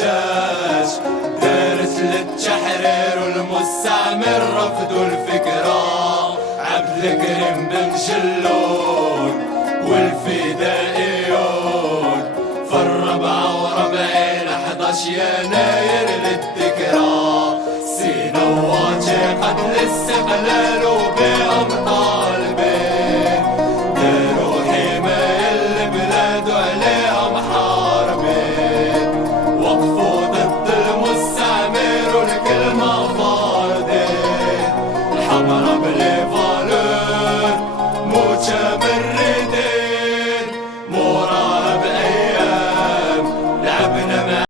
الحجاج، دارت للتحرير والمستعمر رفضوا الفكرة. عبد الكريم بن جلون والفدائيون في 44 11 يناير للذكرى، سينا واجهة الاستقلال